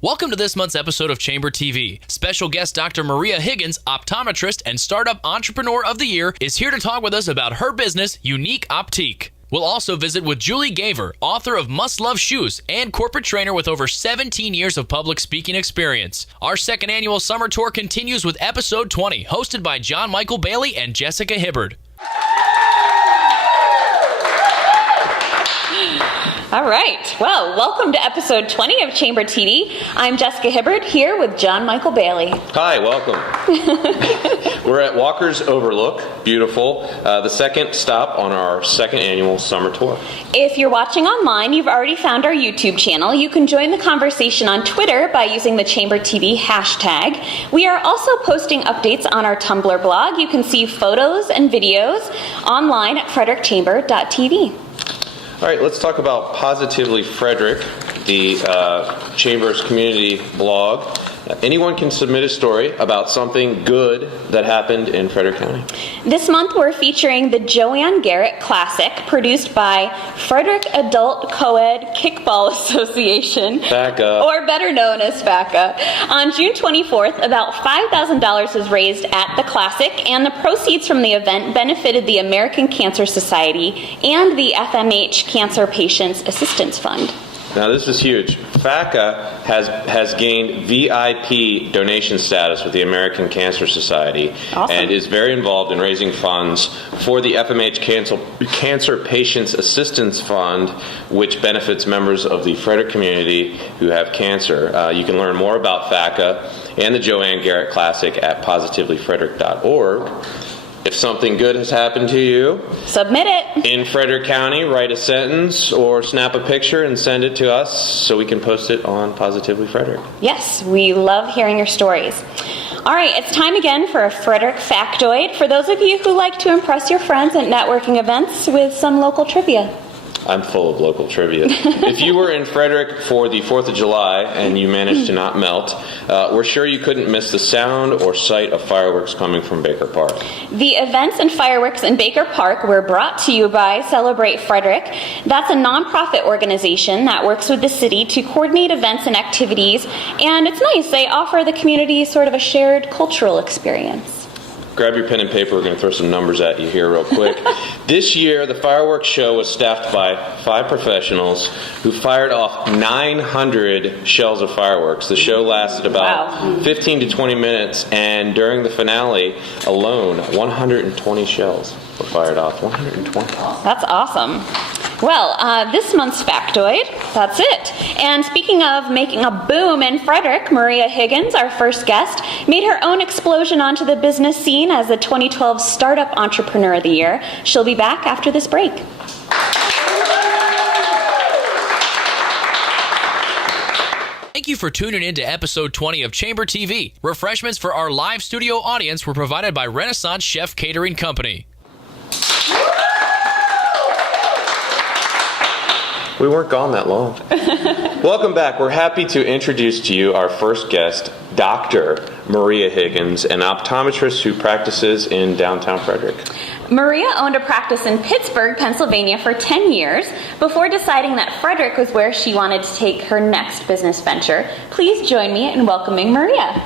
Welcome to this month's episode of Chamber TV. Special guest Dr. Maria Higgins, optometrist and startup entrepreneur of the year, is here to talk with us about her business, Unique Optique. We'll also visit with Julie Gaver, author of Must Love Shoes and corporate trainer with over 17 years of public speaking experience. Our second annual summer tour continues with episode 20, hosted by Jon-Mikel Bailey and Jessica Hibbard. All right. Well, welcome to episode 20 of Chamber TV. I'm Jessica Hibbard here with Jon-Mikel Bailey. Hi, welcome. We're at Walker's Overlook. Beautiful. The second stop on our second annual summer tour. If you're watching online, you've already found our YouTube channel. You can join the conversation on Twitter by using the Chamber TV hashtag. We are also posting updates on our Tumblr blog. You can see photos and videos online at frederickchamber.tv. All right, let's talk about Positively Frederick, the Chamber's community blog. Anyone can submit a story about something good that happened in Frederick County. This month we're featuring the Joanne Garrett Classic, produced by Frederick Adult Coed Kickball Association, FACA, or better known as FACA. On June 24th, about $5,000 was raised at the Classic, and the proceeds from the event benefited the American Cancer Society and the FMH Cancer Patients Assistance Fund. Now this is huge. FACA has gained VIP donation status with the American Cancer Society. Awesome. And is very involved in raising funds for the FMH Cancer Patients Assistance Fund, which benefits members of the Frederick community who have cancer. You can learn more about FACA and the Joanne Garrett Classic at positivelyfrederick.org. If something good has happened to you, submit it. In Frederick County, write a sentence or snap a picture and send it to us so we can post it on Positively Frederick. Yes, we love hearing your stories. All right, it's time again for a Frederick factoid. For those of you who like to impress your friends at networking events with some local trivia. I'm full of local trivia. If you were in Frederick for the 4th of July and you managed to not melt, we're sure you couldn't miss the sound or sight of fireworks coming from Baker Park. The events and fireworks in Baker Park were brought to you by Celebrate Frederick. That's a nonprofit organization that works with the city to coordinate events and activities, and it's nice. They offer the community sort of a shared cultural experience. Grab your pen and paper. We're going to throw some numbers at you here real quick. This year, the fireworks show was staffed by 5 professionals who fired off 900 shells of fireworks. The show lasted about 15 to 20 minutes, and during the finale alone, 120 shells were fired off. 120. That's awesome. Well, this month's factoid, that's it. And speaking of making a boom in Frederick, Maria Higgins, our first guest, made her own explosion onto the business scene as the 2012 Startup Entrepreneur of the Year. She'll be back after this break. Thank you for tuning in to episode 20 of Chamber TV. Refreshments for our live studio audience were provided by Renaissance Chef Catering Company. We weren't gone that long. Welcome back. We're happy to introduce to you our first guest, Dr. Maria Higgins, an optometrist who practices in downtown Frederick. Maria owned a practice in Pittsburgh, Pennsylvania for 10 years before deciding that Frederick was where she wanted to take her next business venture. Please join me in welcoming Maria.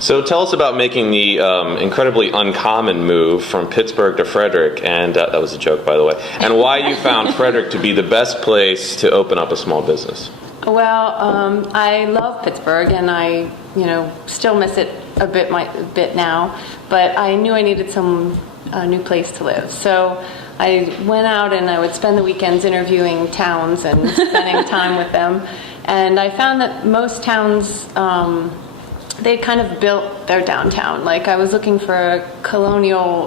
So tell us about making the incredibly uncommon move from Pittsburgh to Frederick, and that was a joke, by the way, and why you found Frederick to be the best place to open up a small business. Well, I love Pittsburgh, and I, still miss it a bit now, but I knew I needed some new place to live. So I went out and I would spend the weekends interviewing towns and spending time with them, and I found that most towns, they kind of built their downtown. Like, I was looking for a colonial,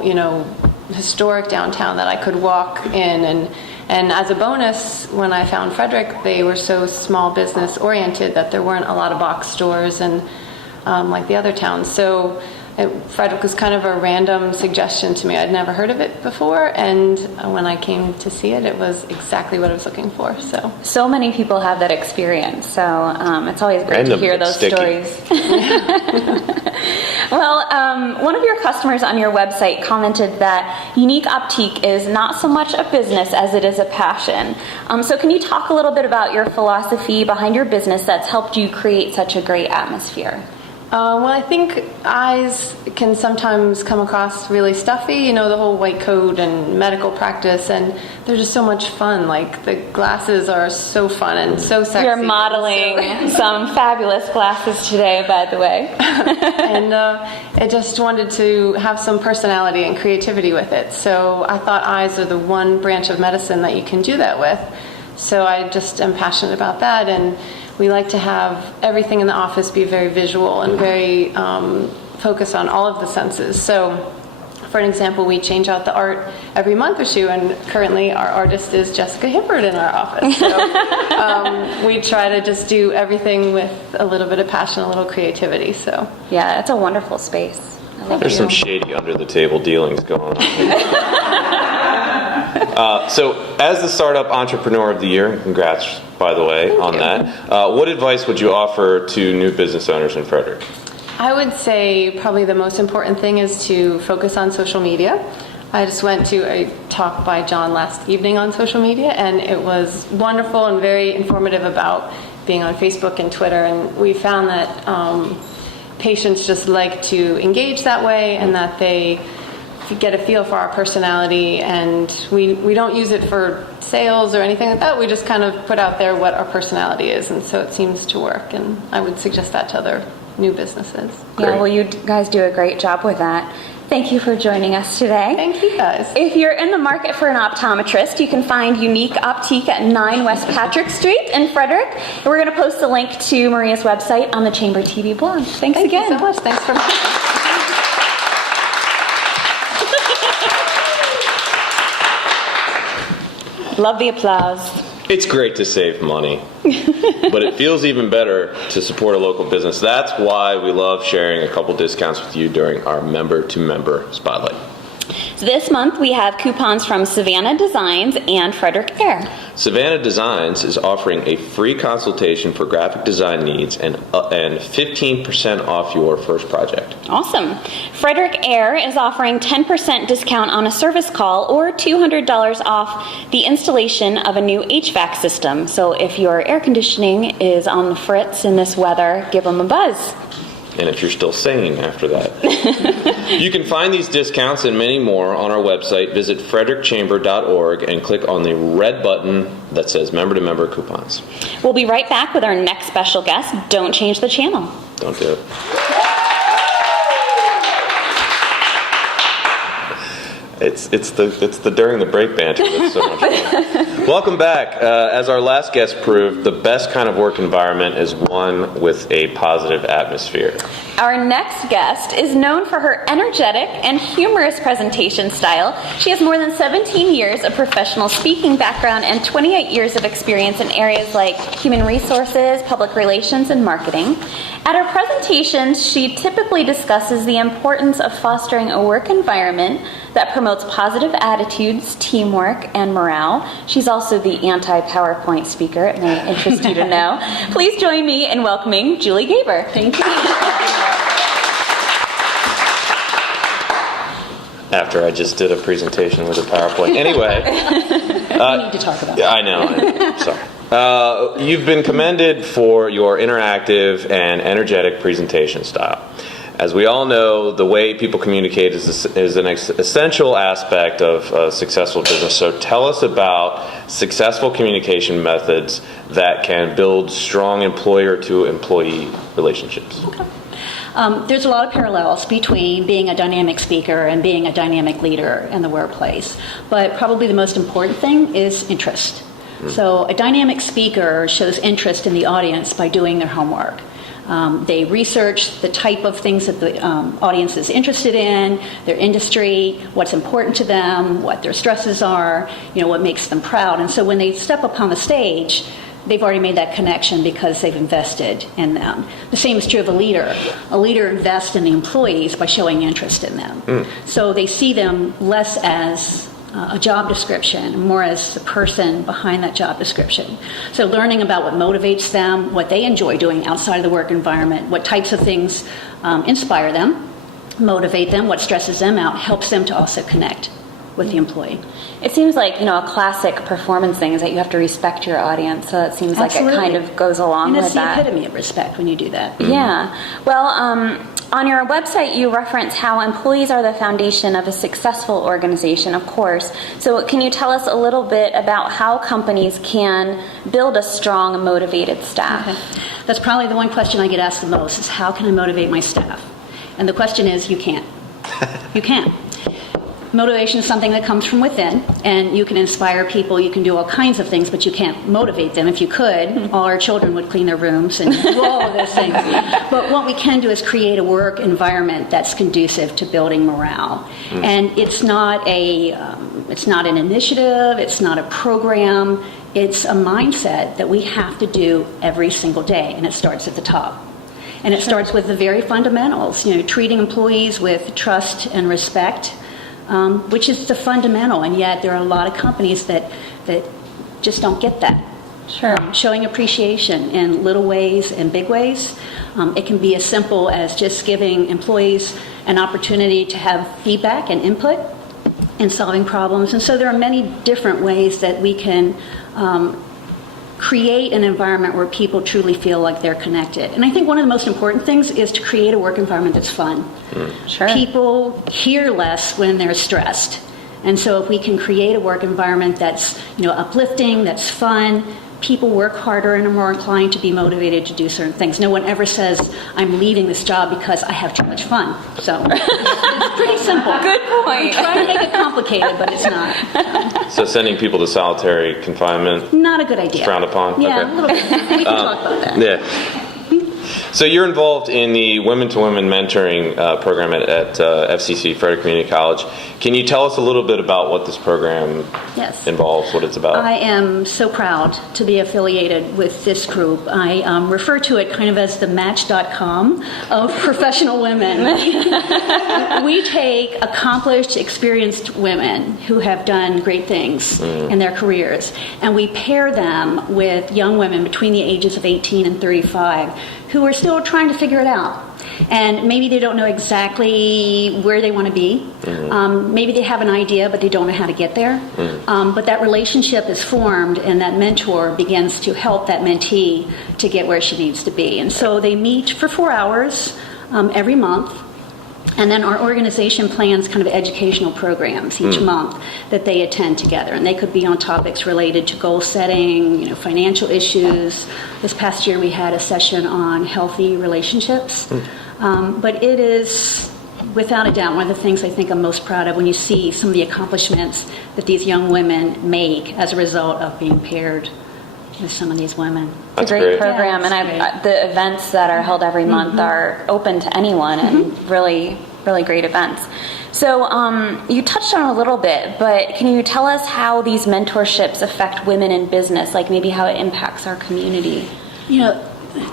historic downtown that I could walk in, and as a bonus, when I found Frederick, they were so small business oriented that there weren't a lot of box stores and like the other towns. So Frederick was kind of a random suggestion to me. I'd never heard of it before, and when I came to see it, it was exactly what I was looking for. So many people have that experience, so it's always great to hear those stories. Well, one of your customers on your website commented that Unique Optique is not so much a business as it is a passion. So can you talk a little bit about your philosophy behind your business that's helped you create such a great atmosphere? Well, I think eyes can sometimes come across really stuffy, the whole white coat and medical practice, and they're just so much fun. Like, the glasses are so fun and so sexy. You're modeling some fabulous glasses today, by the way. And I just wanted to have some personality and creativity with it. So I thought eyes are the one branch of medicine that you can do that with. So I just am passionate about that, and we like to have everything in the office be very visual and very focused on all of the senses. So, for an example, we change out the art every month or two, and currently our artist is Jessica Hibbard in our office. So we try to just do everything with a little bit of passion, a little creativity. So yeah, it's a wonderful space. There's some shady under the table dealings going on here. So, as the Startup Entrepreneur of the Year, and congrats, by the way, on that, what advice would you offer to new business owners in Frederick? I would say probably the most important thing is to focus on social media. I just went to a talk by John last evening on social media, and it was wonderful and very informative about being on Facebook and Twitter, and we found that patients just like to engage that way, and that they get a feel for our personality, and we don't use it for sales or anything like that. We just kind of put out there what our personality is, and so it seems to work, and I would suggest that to other new businesses. Yeah, well, you guys do a great job with that. Thank you for joining us today. Thank you, guys. If you're in the market for an optometrist, you can find Unique Optique at 9 West Patrick Street in Frederick. And we're going to post a link to Maria's website on the Chamber TV blog. Thank you again. so much. Thanks for Love the applause. It's great to save money, but it feels even better to support a local business. That's why we love sharing a couple discounts with you during our member-to-member spotlight. So this month we have coupons from Savannah Designs and Frederick Air. Savannah Designs is offering a free consultation for graphic design needs and 15% off your first project. Awesome. Frederick Air is offering 10% discount on a service call or $200 off the installation of a new HVAC system. So if your air conditioning is on the fritz in this weather, give them a buzz. And if you're still sane after that. You can find these discounts and many more on our website. Visit frederickchamber.org and click on the red button that says member-to-member coupons. We'll be right back with our next special guest. Don't change the channel. Don't do it. It's the during the break banter that's so much fun. Welcome back. As our last guest proved, the best kind of work environment is one with a positive atmosphere. Our next guest is known for her energetic and humorous presentation style. She has more than 17 years of professional speaking background and 28 years of experience in areas like human resources, public relations, and marketing. At her presentations, she typically discusses the importance of fostering a work environment that promotes positive attitudes, teamwork, and morale. She's also the anti-PowerPoint speaker, it may interest you to know. Please join me in welcoming Julie Gaber. Thank you. After I just did a presentation with a PowerPoint. Anyway. We need to talk about it. I know. Sorry. You've been commended for your interactive and energetic presentation style. As we all know, the way people communicate is an essential aspect of a successful business. So tell us about successful communication methods that can build strong employer-to-employee relationships. Okay. There's a lot of parallels between being a dynamic speaker and being a dynamic leader in the workplace. But probably the most important thing is interest. So a dynamic speaker shows interest in the audience by doing their homework. They research the type of things that the audience is interested in, their industry, what's important to them, what their stresses are, what makes them proud. And so when they step up on the stage, they've already made that connection because they've invested in them. The same is true of a leader. A leader invests in the employees by showing interest in them. So they see them less as a job description, more as the person behind that job description. So learning about what motivates them, what they enjoy doing outside of the work environment, what types of things inspire them, motivate them, what stresses them out, helps them to also connect with the employee. It seems like, a classic performance thing is that you have to respect your audience. So it seems Absolutely. like it kind of goes along with that. And it's the epitome of respect when you do that. Yeah. Well, on your website, you reference how employees are the foundation of a successful organization, of course. So can you tell us a little bit about how companies can build a strong, motivated staff? Okay. That's probably the one question I get asked the most is how can I motivate my staff? And the question is, you can't. You can't. Motivation is something that comes from within, and you can inspire people, you can do all kinds of things, but you can't motivate them. If you could, all our children would clean their rooms and do all of those things. But what we can do is create a work environment that's conducive to building morale. And it's not an initiative, it's not a program, it's a mindset that we have to do every single day, and it starts at the top. And it starts with the very fundamentals, treating employees with trust and respect, which is the fundamental, and yet there are a lot of companies that just don't get that. Sure. Showing appreciation in little ways and big ways. It can be as simple as just giving employees an opportunity to have feedback and input in solving problems. And so there are many different ways that we can create an environment where people truly feel like they're connected. And I think one of the most important things is to create a work environment that's fun. Sure. People hear less when they're stressed. And so if we can create a work environment that's, uplifting, that's fun, people work harder and are more inclined to be motivated to do certain things. No one ever says, I'm leaving this job because I have too much fun. So it's pretty simple. Good point. We try to make it complicated, but it's not. So sending people to solitary confinement? Not a good idea. Frowned upon? Yeah, Okay. a little bit. We can talk about that. Yeah. So you're involved in the women-to-women mentoring program at FCC, Frederick Community College. Can you tell us a little bit about what this program Yes. involves, what it's about? I am so proud to be affiliated with this group. I refer to it kind of as the Match.com of professional women. We take accomplished, experienced women who have done great things in their careers, and we pair them with young women between the ages of 18 and 35 who are still trying to figure it out. And maybe they don't know exactly where they want to be. Maybe they have an idea, but they don't know how to get there. But that relationship is formed, and that mentor begins to help that mentee to get where she needs to be. And so they meet for 4 hours every month. And then our organization plans kind of educational programs each month that they attend together. And they could be on topics related to goal setting, financial issues. This past year we had a session on healthy relationships. But it is, without a doubt, one of the things I think I'm most proud of when you see some of the accomplishments that these young women make as a result of being paired with some of these women. It's a great program, Yeah, and the events that are held every month are open to anyone, and really, really great events. So you touched on it a little bit, but can you tell us how these mentorships affect women in business, like maybe how it impacts our community?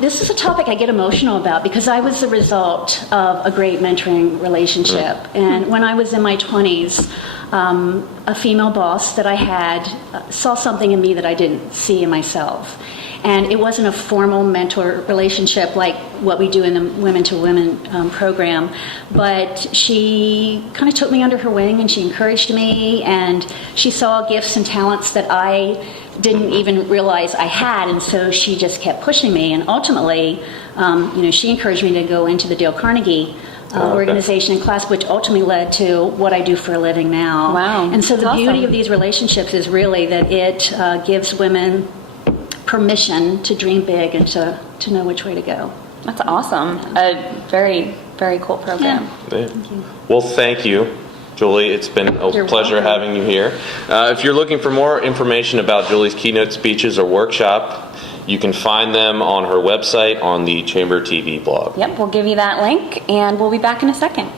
This is a topic I get emotional about because I was the result of a great mentoring relationship. And when I was in my 20s, a female boss that I had saw something in me that I didn't see in myself. And it wasn't a formal mentor relationship like what we do in the Women to Women program, but she kind of took me under her wing and she encouraged me, and she saw gifts and talents that I didn't even realize I had, and so she just kept pushing me. And ultimately, she encouraged me to go into the Dale Carnegie organization and class, which ultimately led to what I do for a living now. Wow. And so the That's beauty awesome. of these relationships is really that it gives women permission to dream big and to know which way to go. That's awesome. A very, very cool program. Yeah. Well, thank you, Julie. It's been a You're pleasure welcome. having you here. If you're looking for more information about Julie's keynote speeches or workshop, you can find them on her website on the Chamber TV blog. Yep, we'll give you that link, and we'll be back in a second.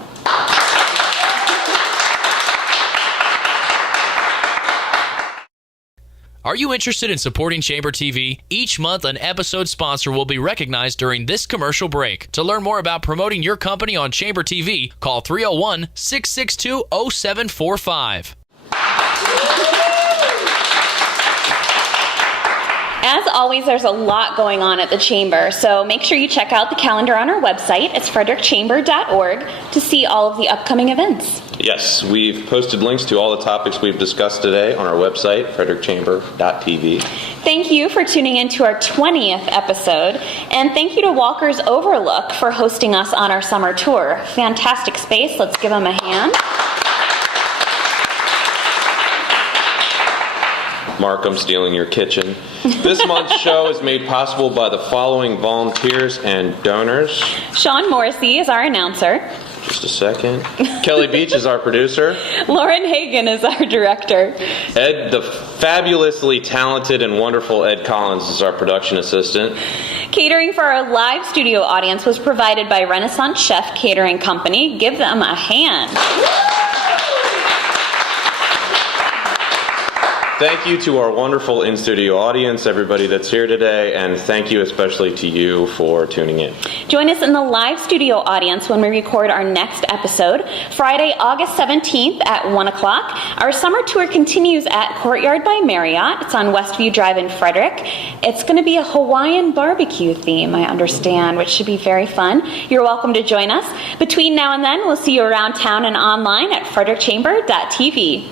Are you interested in supporting Chamber TV? Each month, an episode sponsor will be recognized during this commercial break. To learn more about promoting your company on Chamber TV, call 301-662-0745. As always, there's a lot going on at the Chamber, so make sure you check out the calendar on our website. It's frederickchamber.org to see all of the upcoming events. Yes, we've posted links to all the topics we've discussed today on our website, frederickchamber.tv. Thank you for tuning in to our 20th episode, and thank you to Walker's Overlook for hosting us on our summer tour. Fantastic space. Let's give them a hand. Mark, I'm stealing your kitchen. This month's show is made possible by the following volunteers and donors. Sean Morrissey is our announcer. Just a second. Kelly Beach is our producer. Lauren Hagan is our director. Ed, the fabulously talented and wonderful Ed Collins, is our production assistant. Catering for our live studio audience was provided by Renaissance Chef Catering Company. Give them a hand. Thank you to our wonderful in-studio audience, everybody that's here today, and thank you especially to you for tuning in. Join us in the live studio audience when we record our next episode, Friday, August 17th at 1 o'clock. Our summer tour continues at Courtyard by Marriott. It's on Westview Drive in Frederick. It's going to be a Hawaiian barbecue theme, I understand, which should be very fun. You're welcome to join us. Between now and then, we'll see you around town and online at frederickchamber.tv.